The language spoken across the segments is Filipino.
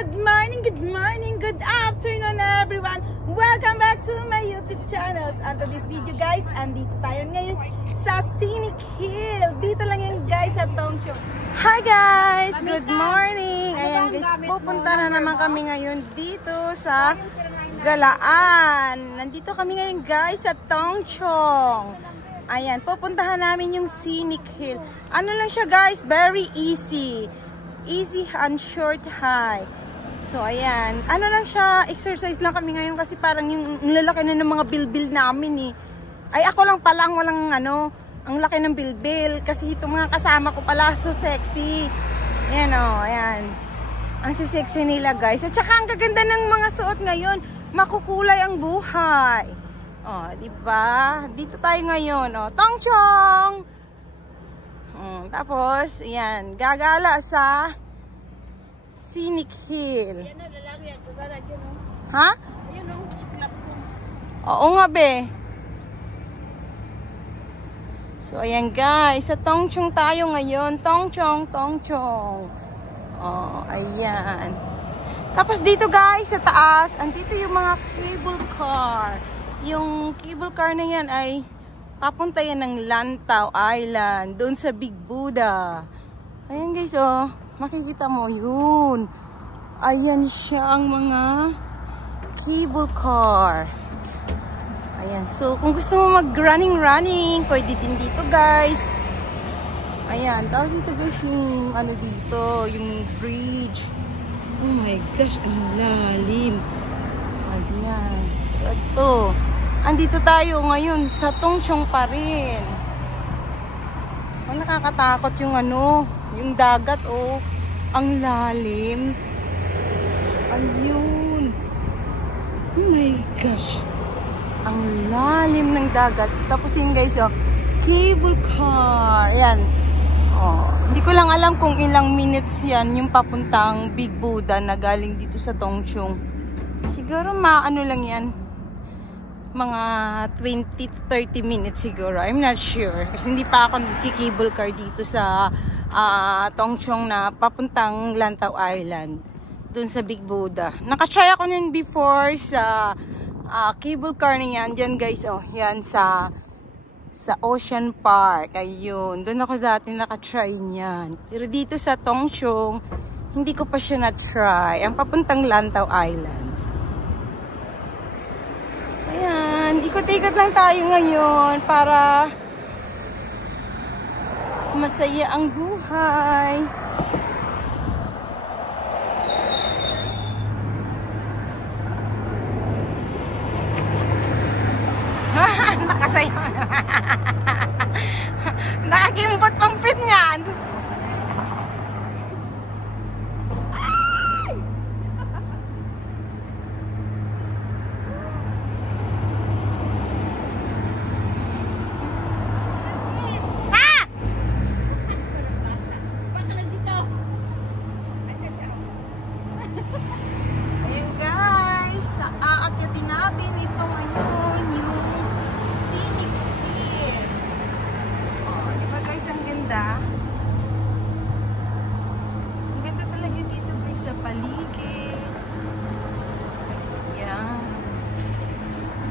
good morning, good afternoon everyone. Welcome back to my YouTube channel. And to this video guys, andito tayo ngayon sa Scenic Hill. Dito lang yan guys sa Tongchong. Hi guys, good morning. Ayan guys, pupunta na naman kami ngayon dito sa Galaan. Nandito kami ngayon guys sa Tongchong. Ayan, pupuntahan namin yung Scenic Hill. Ano lang siya guys, very easy. Easy and short hike. So ayan, ano lang siya, exercise lang kami ngayon kasi parang yung lalaki na ng mga bilbil namin eh. Ay ako lang pala ang walang ano, ang laki ng bilbil kasi itong mga kasama ko pala so sexy. Ayan o, ayan. Ang sexy nila guys. At saka ang gaganda ng mga suot ngayon, makukulay ang buhay. Oh, di ba? Dito tayo ngayon, oh, Tongchong. Tapos, ayan, gagala sa Scenic Hill. Ha? Oo nga be. So, ayan guys, sa Tongchong tayo ngayon. Tongchong. Oh, ayan. Tapos dito guys, sa taas, andito yung mga cable car. Yung cable car na yan ay papunta yan ng Lantau Island, doon sa Big Buddha. Ayan guys, oh. Makikita mo yun. Ayan siya ang mga cable car. Ayan. So, kung gusto mo mag-running, pwede din dito guys. Ayan. Tapos ito guys yung ano dito, yung bridge. Oh my gosh, ang lalim. Ayan. So, ito. Andito tayo ngayon sa Tongchong pa rin. Oh, nakakatakot yung ano, yung dagat oh. Ang lalim. Ayun. Oh my gosh. Ang lalim ng dagat. Tapos yun guys oh, cable car. Ayan. Oh, hindi ko lang alam kung ilang minutes yan yung papuntang Big Buddha na galing dito sa Tongchong. Siguro maano lang yan. Mga 20 to 30 minutes siguro. I'm not sure. Kasi hindi pa ako nagki-cable car dito sa Tongchong na papuntang Lantau Island. Dun sa Big Buddha. Nakatry ako nun before sa cable car na yan. Diyan guys, oh. Yan sa Ocean Park. Ayun. Dun ako dati nakatry niyan. Pero dito sa Tongchong, hindi ko pa siya na-try. Ang papuntang Lantau Island. Ayan, ikot-ikot lang tayo ngayon para masaya ang buhay. Nakasaya. Nakakimbot pang pit niyan. Ang ganda talaga dito guys sa paligid. Yan.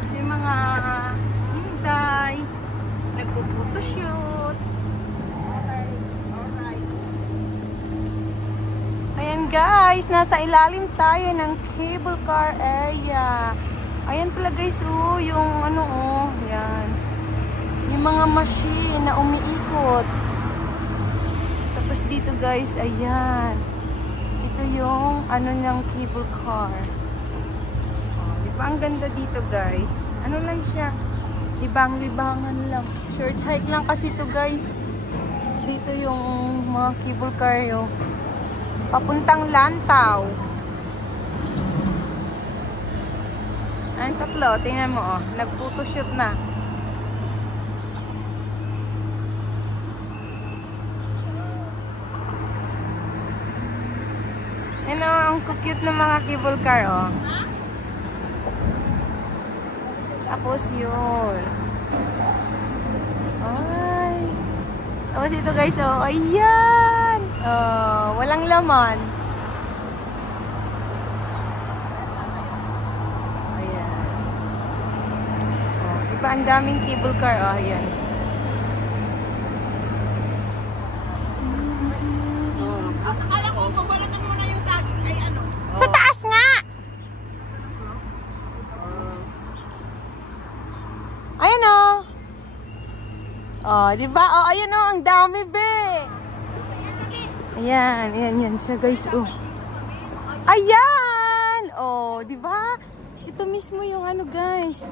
So yung mga hinday, nagpo-photoshoot. Ayan guys, nasa ilalim tayo ng cable car area. Ayan pala guys, oh, yung ano oh, yan. Yung mga machine na umiikot. Tapos dito guys, ayan. Ito yung ano ng cable car. Oh, di ba ang ganda dito guys? Ano lang siya? Libang-libangan lang. Short hike lang kasi ito guys. Tapos dito yung mga cable car yung papuntang Lantau. Ayan tatlo, tingnan mo oh. Nag-photoshoot na. Yan o, ang cute ng mga cable car, oh. Tapos yun. Ay. Tapos ito guys, oh. Ayan. Oh, walang laman. Diba, ang daming cable car. Oh, ayan. Akala ko, babalatan mo na yung saging. Ay, ano? Sa taas nga! Ayan oh. Oh, di ba? Oh, ayan oh, ang dami be. Ayan, ayan siya guys. Oh. Ayan! Oh, di ba? Ito mismo yung ano guys.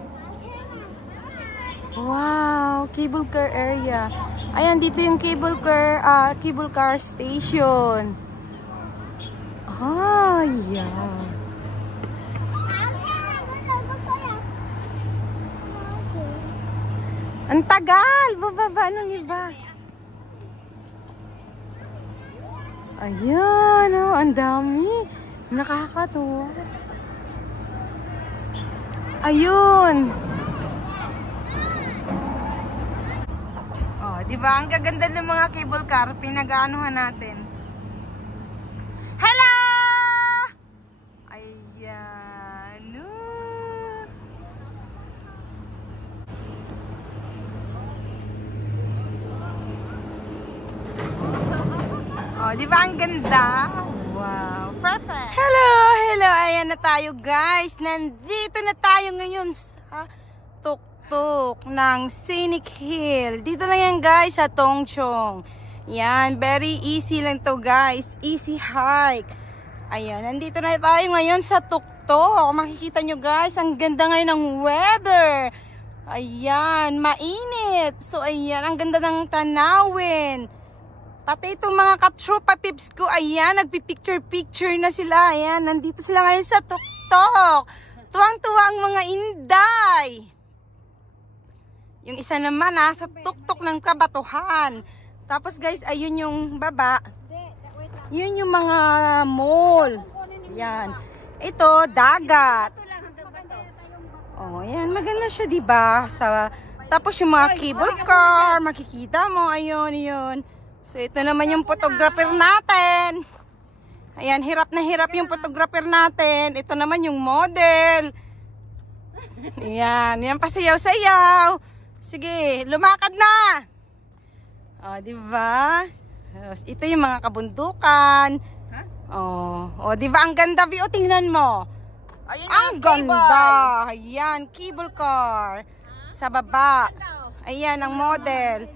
Wow, cable car area. Ayan, dito yung cable car station. Ah, yeah. Ang tagal! Bababa nung iba. Ayan, oh, ang dami. Nakakatuwa. Ayun. Oh, di ba? Ang gaganda ng mga cable car. Pinag-aanuhan natin. Hello! Ayan. Oh, di ba ang ganda? Wow, perfect. Hello, hello. Ayan na tayo, guys. Nandito na tayo ngayon sa tuktok ng Scenic Hill. Dito lang yan, guys, sa Tongchong. Yan, very easy lang to, guys. Easy hike. Ayan, nandito na tayo ngayon sa tuktok. Makikita nyo, guys, ang ganda ngayon ng weather. Ayan, mainit. So, ayan, ang ganda ng tanawin. Pati itong mga katropa pips ko, ayan, nagpipicture-picture na sila. Ayan, nandito sila ngayon sa tuktok. Tuwang-tuwa ang mga inday. Yung isa naman, nasa tuktok ng kabatuhan. Tapos guys, ayun yung baba. Yun yung mga mall. Ayan. Ito, dagat. Oh, ayan, maganda siya, diba? Tapos yung mga cable car, makikita mo, ayun, yun. So, ito naman yung photographer natin. Ayan, hirap na hirap yung photographer natin. Ito naman yung model. Ayan, yan pasayaw-sayaw. Sige, lumakad na. O, diba? Ito yung mga kabundukan. O, diba? Ang ganda, view. Tingnan mo. Ang ganda. Ayan, cable car. Sa baba. Ayan, ang model.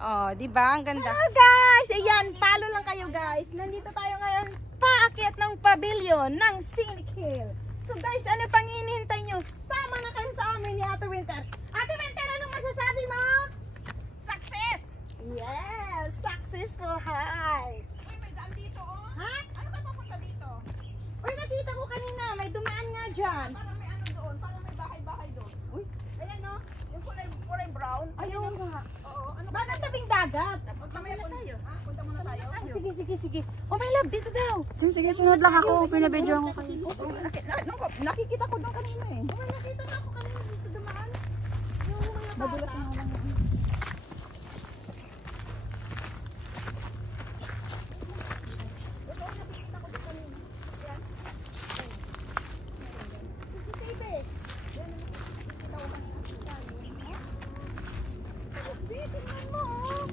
Oh, di ba? Ang ganda. Hello guys! Ayan, palo lang kayo guys. Nandito tayo ngayon paakyat ng pavilion ng Scenic Hill. So guys, ano pang hinihintay nyo? Sama na kayo sa amin ni Ate Winter. Ate Winter, anong masasabi mo? Success! Yes! Successful hike! Uy, may daan dito, oh. Ha? Ano ba papunta dito? Uy, nakita ko kanina. May dumaan nga dyan. Parang may ano doon. Parang may bahay-bahay doon. Uy, Ayan, no? Yung kulay brown. ayun nga. Oo, ano ba? Bakit tabing dagat? Mamaya tayo. Ha? Punta muna tayo. Sige. Oh my love, dito daw. Sige, sunod lang ako. Pinabidyoan ko kayo. Nakikita ko doon kanina eh. Oh, nakita na ako kanina dito dumaan. Yung mga Madulas na lang. Tingnan mo, oh.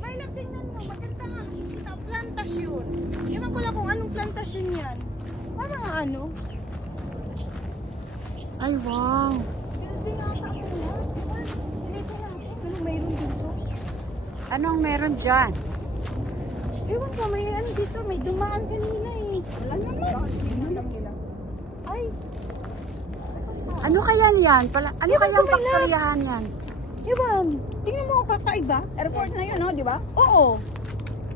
My love, tingnan mo. Maganda nga. Makikita. Plantasyon. Ewan ko lang kung anong plantasyon yan. Parang ano? Ay, wow. Building ata po yan. Silito natin. Anong mayroon dito? Anong meron dyan? Ewan ko, may ano dito. May dumaan kanina eh. Wala naman. Ay. Ano kaya yan? Ano kayang faktoryahan yan? Ewan. Tingnan mo, kakaiba. Airport na yun, no? Di ba? Oo.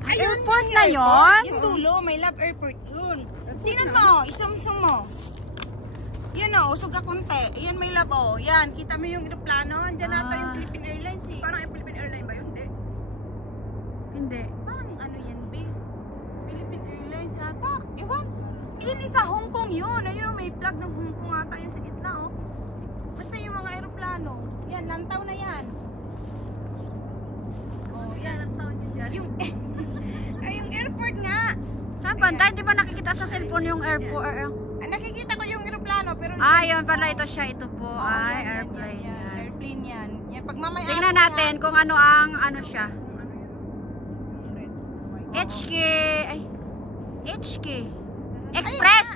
Airport na yun? Yung dulo, may love airport yun. Tingnan mo, isumsum mo. Yan o, usog ka konti. Ayan may love o. Yan, kita mo yung aeroplano. Andyan nata yung Philippine Airlines eh. Parang yung Philippine Airline ba yun? Hindi. Hindi. Parang ano yan, B? Philippine Airlines ata. Ewan. Yan isa Hong Kong yun. Ayun o, may flag ng Hong Kong ata yun sa gitna o. Basta yung mga aeroplano. Yan, lantaw na yan. Oh, yan. Lantaw nyo dyan. Yung, ay, yung airport nga. Saan banda? Hindi ba nakikita sa cellphone yung airport? Nakikita ko yung aeroplano pero Ah, yun pala. Ito siya. Ito po. Oh, Ay, yan, airplane. yan. Yan. airplane yan. Yan, pag mamaya Tingnan natin kung ano siya. HK, ay, HK Express.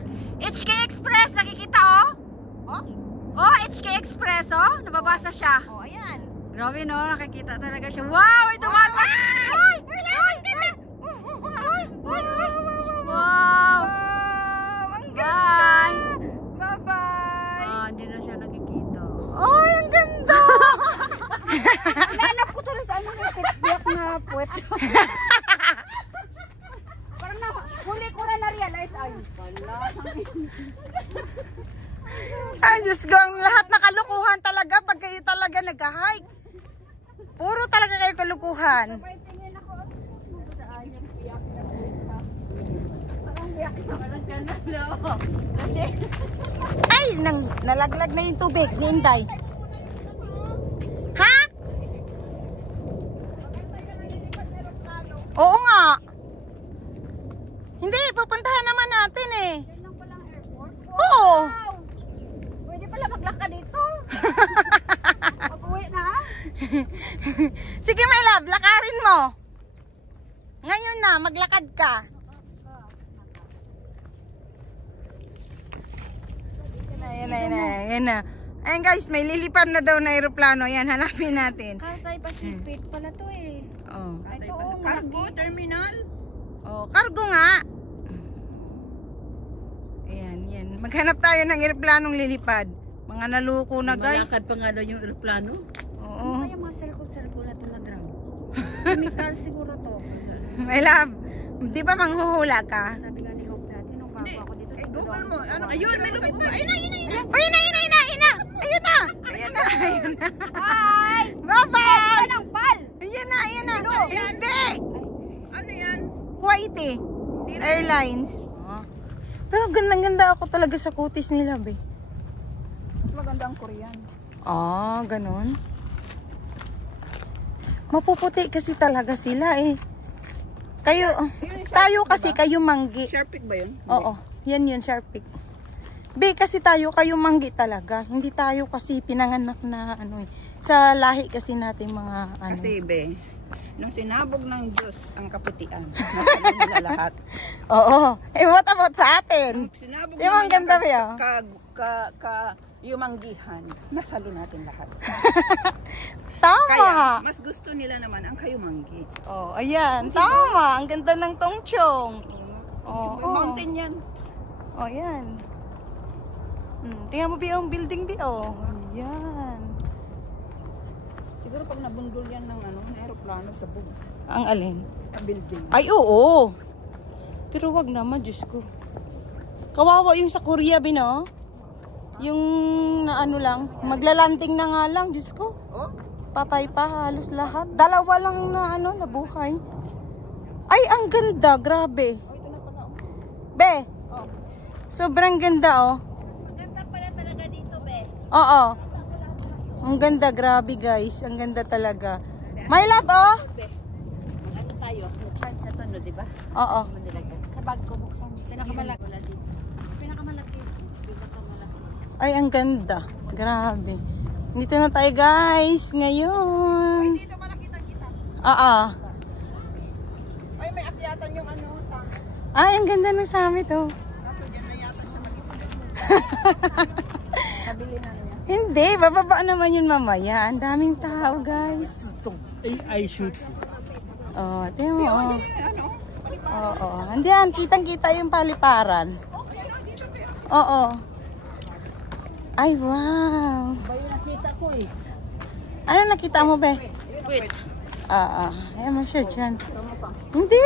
HK Express, nakikita oh. Oh? Oh, HK Express oh, nababasa siya. Oh, ayan. Grabe no, nakikita talaga siya. Wow, ito wow. Ay! Wow! Ang ganda! Bye-bye! Ah, hindi na siya nakikita. Ay, ang ganda! Nanap ko tuloy sa biyak na puwet. Parang na, huli ko na na-realize. Ay, pala. Ay, Diyos ko, ang lahat na kalukuhan talaga pag kayo talaga nag-hike. Puro talaga kayo kalukuhan. May tingin ako. Ay, yung biyak na puwet. Parang biyak na parang ganun. Kasi, Ay, nalaglag na yung tubig ni Inday. Ha? Oo nga. Hindi, pupuntahan naman natin eh. yan lang palang airport. Oo. Wow! Pwede pala maglakad dito. Pag-uwi na. Sige, my love, lakarin mo. Ngayon na, maglakad ka. Ayan na. Ayan guys, may lilipad na daw na aeroplano. Ayan, hanapin natin. Kasay Pacific pala to eh. Oh. Ito oh, Cargo terminal. Oh, cargo nga. Ayan. Maghanap tayo ng aeroplanong lilipad. Mga naluko na guys. Malakad pa nga daw yung aeroplano. Oo. Kaya mga circle na ito na drum. Chemical siguro to. My love, di ba manghuhula ka? Sabi nga ni Hope dati nung bago ako dito. Eh, Google mo. Ano? Ayun, may lumipad. Ayun na. Oh, Ayun na. Ayun na. Ay! Bye-bye. Anong pal? Ayun na. Hindi. Ano yan? Kuwaiti Airlines. Pero gandang-ganda ako talaga sa kutis nila, be. Mas maganda ang Korean. Ganun. Mapuputi kasi talaga sila eh. Tayo kasi kayo manggi. Sharpik ba yun? Oo, yan yun, Sharpik. Be, kasi tayo kayo manggi talaga. Hindi tayo kasi pinanganak na ano eh. Sa lahi kasi natin mga ano. Kasi be, nung sinabog ng Diyos ang kaputian, nasalan nila lahat. Oo. Eh, what about sa atin? Sinabog Di ba ang ganda ba yun? Yumanggihan, nasalo natin lahat. Tama. Kaya, mas gusto nila naman ang kayumanggi. Oh, ayan. Tama. Ang ganda ng tongchong. Oh, Mountain yan. Oh, yan. Tingnan mo, Bi, yung building, Bi, oh. Ayan. Siguro pag nabundol yan ng aeroplano sa bug. Ang alin? Sa building. Ay, oo. Pero wag naman, Diyos ko. Kawawa yung sa Korea, Bi, no? Yung na ano lang, maglalanding na nga lang, Diyos ko. Oh, Patay pa halos lahat. Dalawa lang na nabuhay. Ay, ang ganda, grabe. Be, sobrang ganda, oh. Maganda pala talaga dito, be. Oo. Ang ganda, grabe guys. Ang ganda talaga. My love, oh. Ano tayo? Chance na to, no, di ba? Oo. Sa bag ko, buksan. Pinakamalaki. Pinakamalaki. Ay, ang ganda. Grabe. Dito na tayo guys. Ngayon. dito pala kita. Oo. Ay, may akyatan yung sa Ay, ang ganda ng summit, oh. kaso dyan na yata siya mag-isip. Nabili na niya. Hindi, bababa naman yun mamaya. Ang daming tao, guys. I shoot. Oh, tingnan mo, oh. Ano? Oo. Andiyan, kitang-kita yung paliparan. Oo. Ay, wow. Ba yung nakita ko eh. Ano nakita mo, be? Wait. Ayan mo siya dyan. Hindi.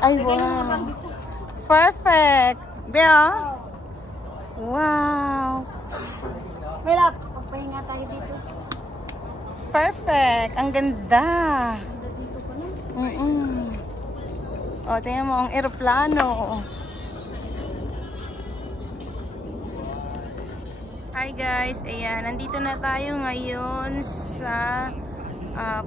Ay, wow. Perfect. Be, oh. Wow. Wait up. Pagpahinga tayo dito. Perfect. Ang ganda. Dito pa lang. O, tingnan mo ang eroplano. Hi guys, ayan, nandito na tayo ngayon sa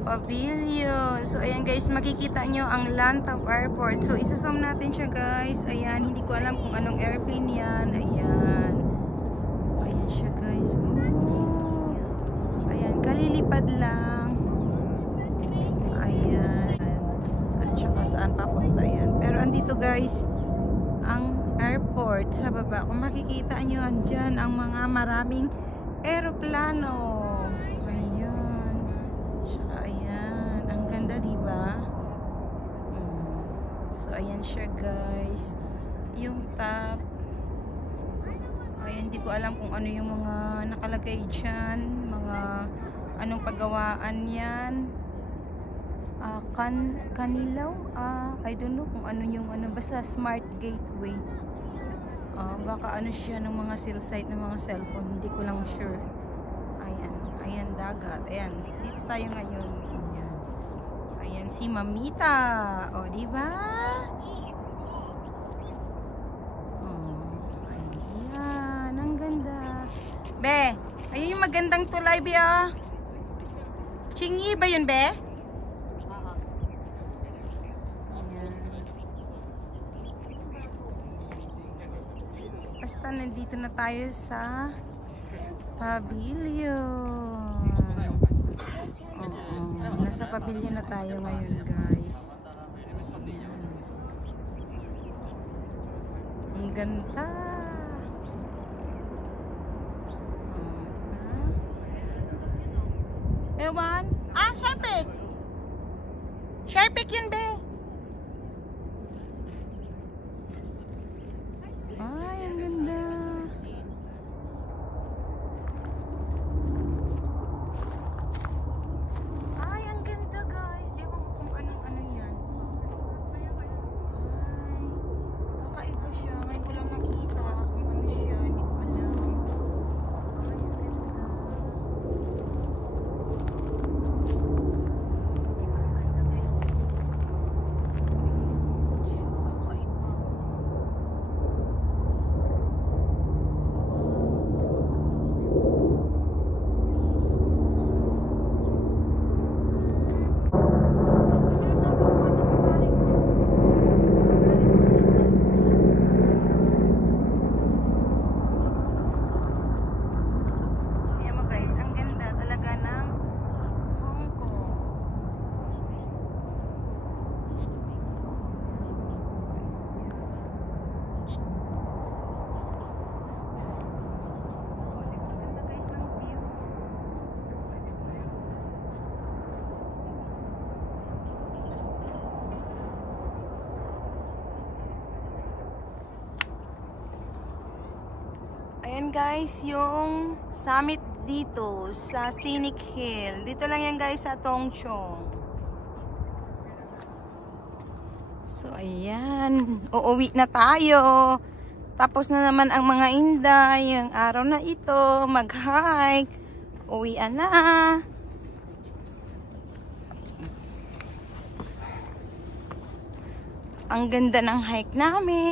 pavilion. So ayan guys, makikita nyo ang Lantau Airport. So isusum natin siya guys. Ayan, hindi ko alam kung anong airplane yan. Ayan. guys. Oh. Ayan, kalilipad lang. Ayan. At saka saan papunta yan. Pero andito guys, ang airport sa baba. Kung makikita nyo, andyan ang mga maraming aeroplano. Ayan. Saka ayan. Ang ganda, diba? So, ayan siya guys. Yung top. Ayan, hindi ko alam kung ano yung mga nakalagay dyan. Mga anong paggawaan yan. Kanilaw. I don't know kung ano yung ano. Basta smart gateway. Baka ano siya ng mga cell site ng mga cellphone. Hindi ko lang sure. Ayan. Ayan, dagat. Ayan. Dito tayo ngayon. Ayan. Ayan si Mamita. O, diba? Ayan. Ang ganda. Be, ayun yung magandang tulay, Be, ah. Chingy ba yun, Be? Basta nandito na tayo sa pavilion. Nasa pavilion na tayo ngayon guys. Ang ganda. Ewan? Sharpik! Sharpik yun, Be! Ay, ang ganda. Ay, ang ganda guys. Di ba kung ano yan. Ay, kakaiba siya. Ngayon ko lang nakita kung ano siya. Hindi ko alam. Ay, ang ganda. Diba, ang ganda guys. Ayan, siya kakaiba. Ayan mo guys, ang ganda talaga ng Hong Kong. Oh, diba? Ang ganda guys ng view. Ayan guys, yung summit dito sa Scenic Hill. Dito lang yan guys sa Tongchong. So ayan, uuwi na tayo. Tapos na naman ang mga inday, yung araw na ito, mag-hike. Uwian na. Ang ganda ng hike namin.